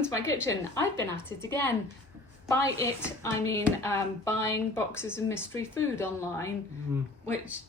into my kitchen, I've been at it again. By it, I mean buying boxes of mystery food online, which,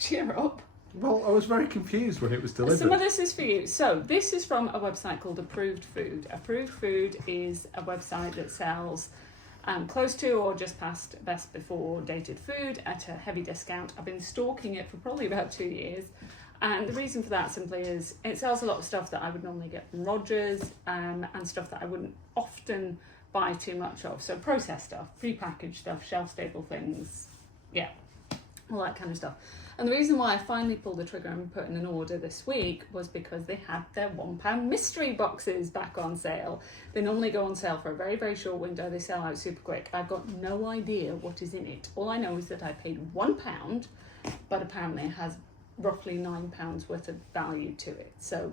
cheer up. Well, I was very confused when it was delivered. Some of this is for you. So this is from a website called Approved Food. Approved Food is a website that sells close to or just past best before dated food at a heavy discount. I've been stalking it for probably about 2 years. And the reason for that simply is it sells a lot of stuff that I would normally get from Rogers and stuff that I wouldn't often buy too much of. So processed stuff, pre-packaged stuff, shelf-stable things, yeah, all that kind of stuff. And the reason why I finally pulled the trigger and put in an order this week was because they had their £1 mystery boxes back on sale. They normally go on sale for a very, very short window. They sell out super quick. I've got no idea what is in it. All I know is that I paid £1, but apparently it has roughly £9 worth of value to it. So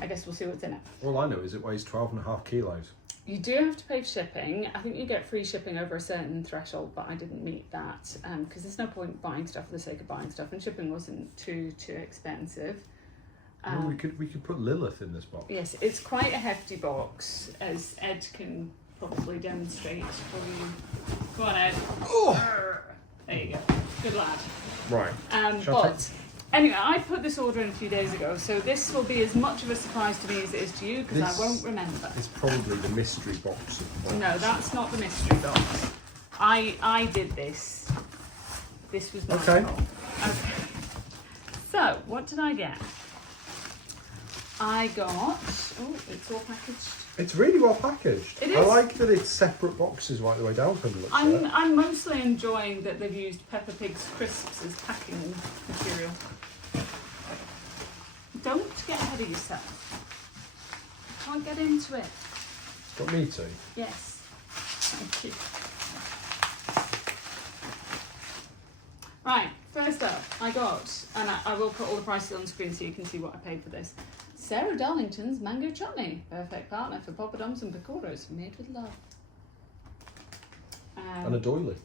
I guess we'll see what's in it. All I know is it weighs 12.5 kilos. You do have to pay for shipping. I think you get free shipping over a certain threshold, but I didn't meet that because there's no point buying stuff for the sake of buying stuff, and shipping wasn't too expensive. Well, we could put Lilith in this box. Yes, it's quite a hefty box, as Ed can probably demonstrate for you. Go on, Ed. Oh! There you go. Good lad. Right. But anyway, I put this order in a few days ago, so this will be as much of a surprise to me as it is to you, because I won't remember. It's probably the mystery box. No, that's not the mystery box. I did this. This was my fault. Okay. So, what did I get? I got... Oh, it's all packaged. It's really well packaged. It is. I like that it's separate boxes right the way down from the looks of it. I'm mostly enjoying that they've used Peppa Pig's crisps as packing material. Don't get ahead of yourself. I can't get into it. Got me to? Yes. Thank you. Right, first up, I got, and I will put all the prices on screen so you can see what I paid for this. Sarah Darlington's mango chutney, perfect partner for poppadoms and pakoras, made with love. And a doily.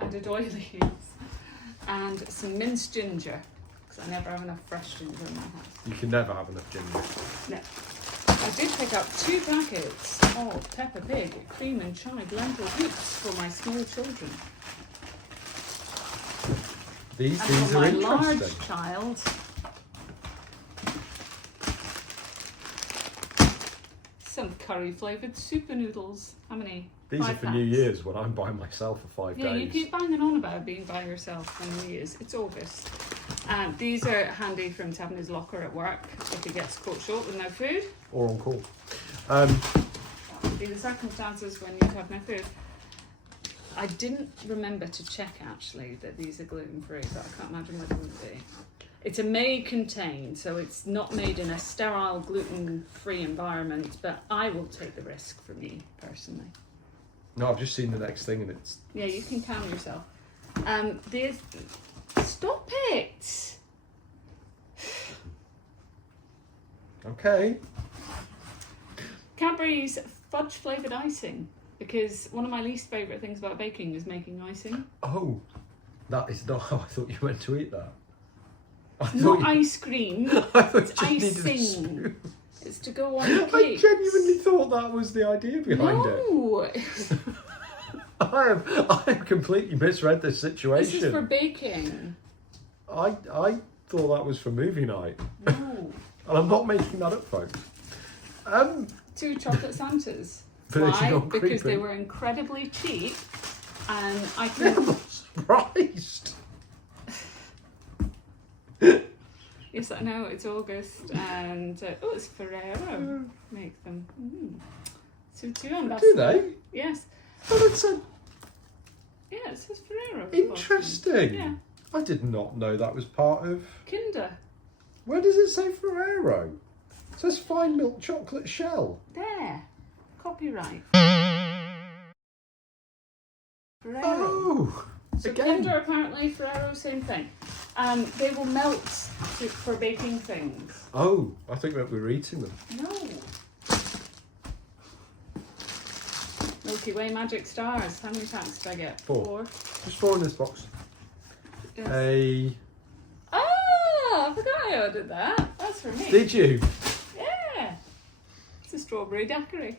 And a doily, yes. And some minced ginger, because I never have enough fresh ginger in my house. You can never have enough ginger. No. I did pick up 2 packets of Peppa Pig cream and chive lentil hoops for my small children. These for are my interesting. large child, some curry flavoured super noodles. How many? These 5 are for packs. New Year's when I'm by myself for 5 days. Yeah, you keep banging on about being by yourself for New Year's. It's August. These are handy for him to have in his locker at work if he gets caught short with no food. Or on call. That would be the circumstances when you have no food. I didn't remember to check actually that these are gluten free, but I can't imagine why they wouldn't be. It's a may contain, so it's not made in a sterile gluten free environment, but I will take the risk for me personally. No, I've just seen the next thing and it's... Yeah, you can calm yourself. These... Stop it! Okay. Cadbury's fudge flavoured icing, because one of my least favourite things about baking is making icing. Oh, that is not how I thought you meant to eat that. Not ice cream, I thought it's you just needed a icing. spoon. It's to go on the I cake. genuinely thought that was the idea behind it. No! I have completely misread this situation. This is for baking. I thought that was for movie night. No. And I'm not making that up, folks. 2 chocolate Santas. But it's Why? not Because creepy. they were incredibly cheap, and I I'm can. not surprised. Yes, I know it's August, and oh, it's Ferrero make them. So 2 Do they? Yes. Oh, that's so Yeah, it says Ferrero. interesting. Yeah. I did not know that was part of... Kinder. Where does it say Ferrero? It says fine milk chocolate shell. There. Copyright. Ferrero. Oh! So again. Kinder, apparently, Ferrero, same thing. They will melt for baking things. Oh, I think that we're eating them. No. Milky Way Magic Stars. How many packs did I get? 4. There's 4 in this box. Yes. Ah, I forgot I ordered that. That's for me. Did you? Yeah. It's a strawberry daiquiri.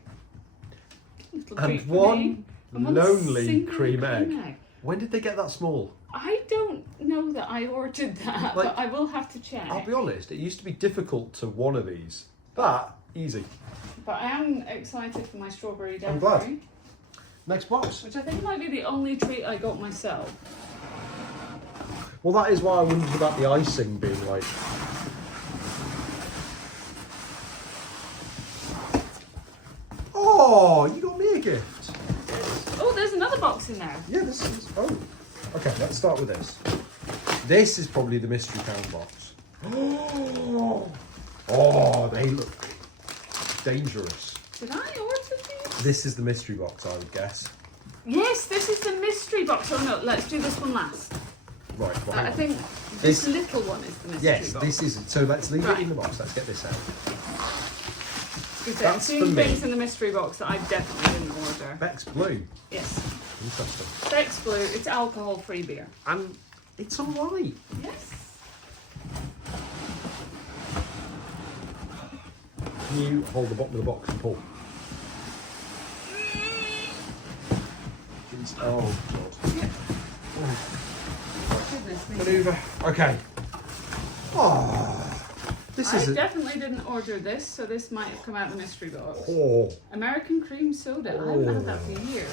Little And treat for one me. And one lonely single cream egg. When did they get that small? I don't know that I ordered that, Like, but I will have to check. I'll be honest, it used to be difficult to one of these. That, easy. But I am excited for my strawberry daiquiri. I'm glad. Next box. Which I think might be the only treat I got myself. Well, that is why I wondered about the icing being like... Oh, you got me a gift. Oh, there's another box in there. Yeah, this is... Oh. Okay, let's start with this. This is probably the mystery pound box. Oh, they look dangerous. Did I order these? This is the mystery box, I would guess. Yes, this is the mystery box. Oh no, let's do this one last. Right, well, hang I on. think this little one is the mystery Yes, box. this is... So let's leave Right. it in the box. Let's get this out. I'm That's seeing for me. things in the mystery box that I definitely didn't order. Beck's Blue. Yes. Interesting. Beck's Blue, it's alcohol-free beer. And it's alright. Yes. Can you hold the bottom of the box and pull? Oh, God. Yeah. Goodness me. Maneuver. Okay. Oh, this I is definitely didn't order this, so this might have come out of the mystery box. Oh, American cream soda. I haven't had that for years.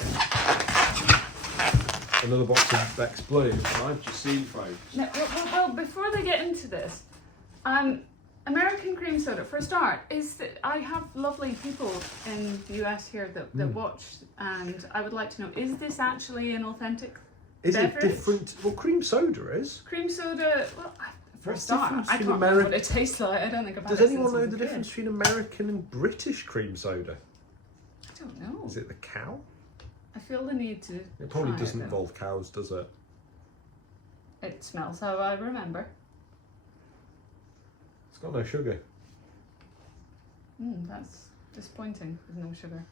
another box of Beck's Blue. I've just seen, folks. No, well, before they get into this, American cream soda, for a start, is that I have lovely people in the US here that watch, and I would like to know, is this actually an authentic Is beverage? it different? Well, cream soda is. Cream soda, well, for a What's the start, difference I can't between remember what it tastes like. I don't think I've had Does it anyone since I know was the a kid. difference between American and British cream soda? I don't know. Is it the cow? I feel the need to It probably try doesn't though. involve cows, does it? It smells how I remember. It's got no sugar. That's disappointing with no sugar.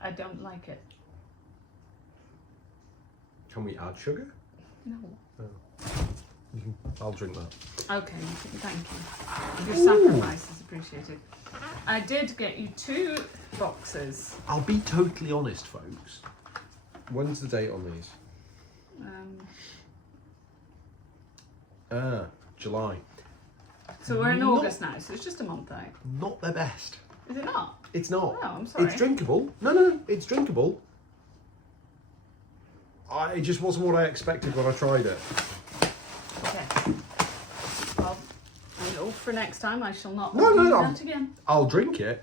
I don't like it. Can we add sugar? No. I'll drink that. Okay, thank you. Your sacrifice is appreciated. I did get you 2 boxes. I'll be totally honest, folks. When's the date on these? July. So we're in Not- August now, so it's just a month out. Not their best. Is it not? It's not. Oh, I'm sorry. It's drinkable. No, it's drinkable. It just wasn't what I expected when I tried it. Okay. Well, I know for next time I shall not No, do no. that again. I'll drink it.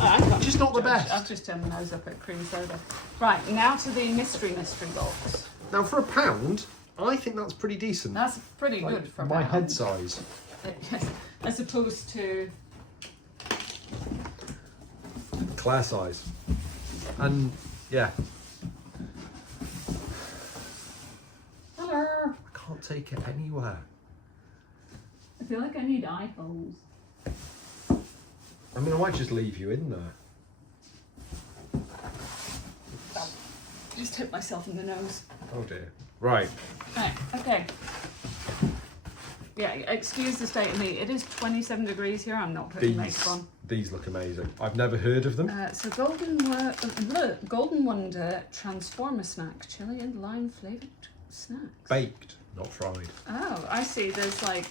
I can't Just not the judge. best. I've just turned my nose up at cream soda. Right, now to the mystery box. Now, for £1, I think that's pretty decent. That's pretty Like, good for my a head pound. size. Yes, as opposed to Claire size. And, yeah, hello. I can't take it anywhere. I feel like I need eye holes. I mean, I might just leave you in there. Just hit myself in the nose. Oh, dear. Right. Right, okay. Yeah, excuse the state of me. It is 27 degrees here. I'm not putting makeup on. These look amazing. I've never heard of them. So Golden Wonder Transformer Snack, chili and lime flavoured snacks. Baked, not fried. Oh, I see. There's like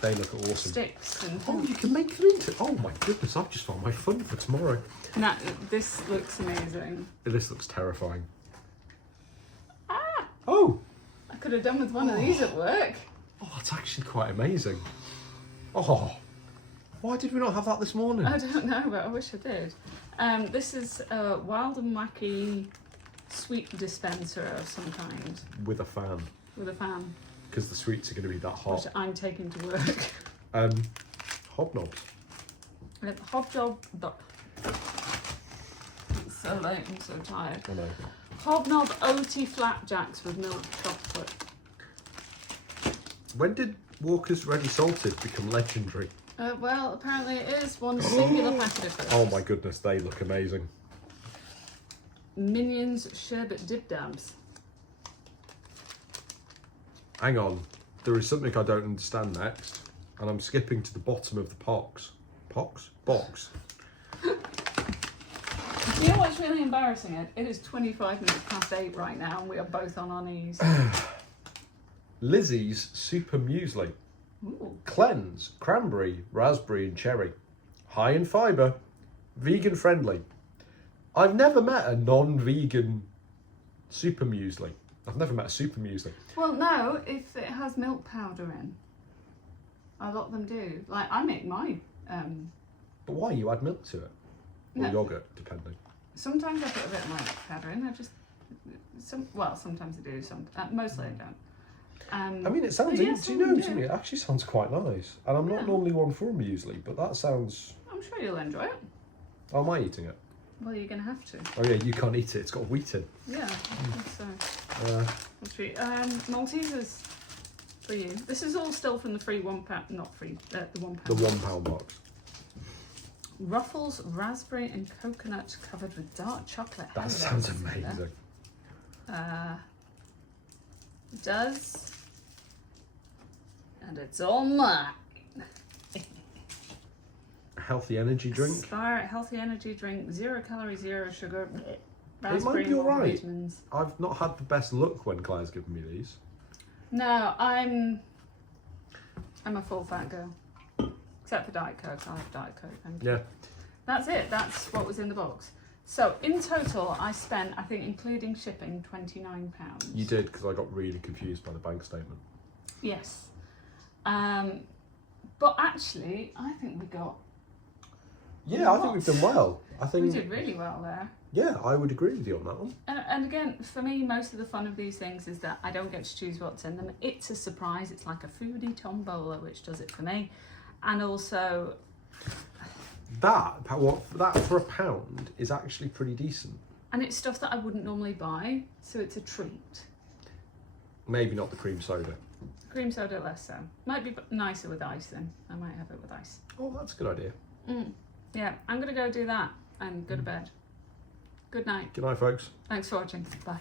They look awesome. sticks and Oh, things. you can make them into... Oh, my goodness, I've just found my fun for tomorrow. Nah, this looks amazing. This looks terrifying. Ah! Oh! I could have done with one of these at work. Oh, that's actually quite amazing. Oh! Why did we not have that this morning? I don't know, but I wish I did. This is a wild and wacky sweet dispenser of some kind With a fan. with a fan, Because the sweets are going to be that hot. which I'm taking to work. Hobnobs. Hobjob. It's so late, I'm so tired. I know. Hobnob OT flapjacks with milk chocolate. When did Walker's Ready Salted become legendary? Well, apparently it is one singular packet of crisps. Oh my goodness, they look amazing. Minions sherbet dib dabs. Hang on. There is something I don't understand next. and I'm skipping to the bottom of the box. Box. You know what's really embarrassing? It is 25 minutes past 8 right now, and we are both on our knees. Lizzie's Super Muesli. Ooh. Cleanse, cranberry, raspberry and cherry. High in fibre, vegan friendly. I've never met a non-vegan super muesli. I've never met a super muesli. Well, no, if it has milk powder in. A lot of them do. Like, I make mine. But why? You add milk to it? Or No. yogurt, depending. Sometimes I put a bit of milk powder in. Sometimes I do. Mostly I don't. I mean, it sounds, but yeah, do you know, some to me, it actually sounds quite nice. And I'm not Yeah. normally one for a muesli, but that sounds... I'm sure you'll enjoy it. Oh, am I eating it? Well, you're going to have to. Oh yeah, you can't eat it, it's got wheat in. Yeah, I think so. That's sweet. Maltesers for you. This is all still from the free £1, not free, the £1. The £1 box. Ruffles, raspberry and coconut covered with dark chocolate. That sounds amazing. It does. And it's all mine. Healthy energy drink. Aspire healthy energy drink, 0 calories, 0 sugar. It Raspberry might be alright. vitamins. I've not had the best luck when Claire's given me these. No, I'm a full fat girl. Except for Diet Coke. I like Diet Coke. Thank you. Yeah. That's it. That's what was in the box. So in total, I spent, I think, including shipping, £29. You did, because I got really confused by the bank statement. Yes. But actually, I think we got. Yeah, I think we've done well. I think We did really well there. Yeah, I would agree with you on that one. And again, for me, most of the fun of these things is that I don't get to choose what's in them. It's a surprise. It's like a foodie tombola, which does it for me. And also, That for £1 is actually pretty decent. and it's stuff that I wouldn't normally buy, so it's a treat. Maybe not the cream soda. Cream soda less so. Might be nicer with ice then. I might have it with ice. Oh, that's a good idea. Yeah, I'm going to go do that and go to bed. Good night. Good night, folks. Thanks for watching. Bye.